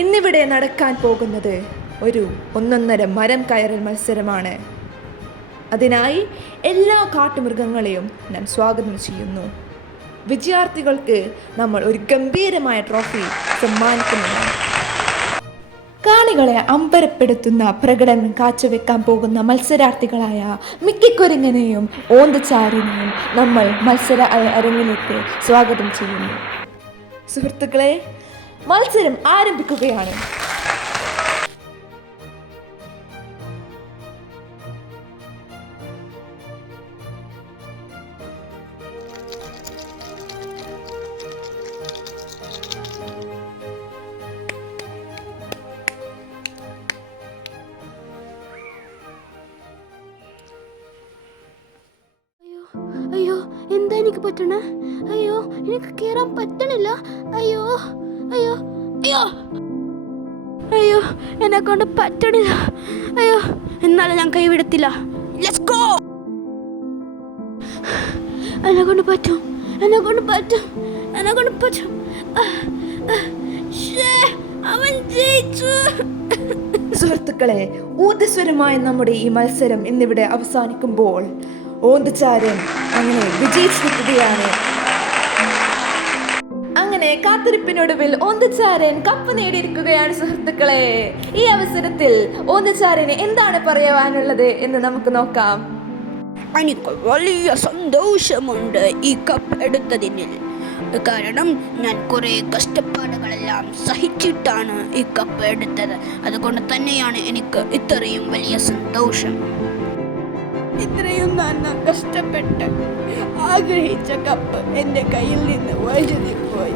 ഇന്നിവിടെ നടക്കാൻ പോകുന്നത് ഒരു ഒന്നൊന്നര മരം കയറൽ മത്സരമാണ്. അതിനായി എല്ലാ കാട്ടുമൃഗങ്ങളെയും ഞാൻ സ്വാഗതം ചെയ്യുന്നു. വിജയാർത്ഥികൾക്ക് നമ്മൾ ഒരു ഗംഭീരമായ ട്രോഫി സമ്മാനിക്കുന്നതാണ്. കാണികളെ അമ്പരപ്പെടുത്തുന്ന പ്രകടനം കാഴ്ചവെക്കാൻ പോകുന്ന മത്സരാർത്ഥികളായ മിക്കിക്കുരങ്ങനെയും ഓന്തച്ചാരിനെയും നമ്മൾ മത്സര അരങ്ങിലേക്ക് സ്വാഗതം ചെയ്യുന്നു. സുഹൃത്തുക്കളെ, മത്സരം ആരംഭിക്കുകയാണ്. അയ്യോ, എന്താ എനിക്ക് പറ്റണേ? അയ്യോ, എനിക്ക് കേറാൻ പറ്റണില്ല. അയ്യോ അയ്യോ അയ്യോ അയ്യോ, എന്നെ കൊണ്ട് പറ്റണില്ല. അയ്യോ, എന്നാലും ഞാൻ കൈവിടത്തില്ല. Let's go. എന്നെ കൊണ്ട് പറ്റും, എന്നെ കൊണ്ട് പറ്റും, എന്നെ കൊണ്ട് പറ്റും. അവൻ ജയിച്ചു. സുഹൃത്തുക്കളെ, ഊർജ്ജസ്വരമായ നമ്മുടെ ഈ മത്സരം ഇന്നിവിടെ അവസാനിക്കുമ്പോൾ ഓന്തച്ചാരൻ അങ്ങനെ വിജയിച്ചിരിക്കുകയാണ്. അങ്ങനെ കാത്തിരിപ്പിനൊടുവിൽ ഓന്തച്ചാരൻ കപ്പ് നേടിയിരിക്കുകയാണ്. സുഹൃത്തുക്കളെ, ഈ അവസരത്തിൽ ഓന്തച്ചാരന് എന്താണ് പറയാനുള്ളത് എന്ന് നമുക്ക് നോക്കാം. എനിക്ക് വലിയ സന്തോഷമുണ്ട് ഈ കപ്പ് എടുത്തതിന്. കാരണം ഞാൻ കുറേ കഷ്ടപ്പാടുകളെല്ലാം സഹിച്ചിട്ടാണ് ഈ കപ്പ് എടുത്തത്. അതുകൊണ്ട് തന്നെയാണ് എനിക്ക് ഇത്രയും വലിയ സന്തോഷം. ഇത്രയും ഞാൻ കഷ്ടപ്പെട്ട് ആഗ്രഹിച്ച കപ്പ് എൻ്റെ കയ്യിൽ നിന്ന് വഴുതി പോയി.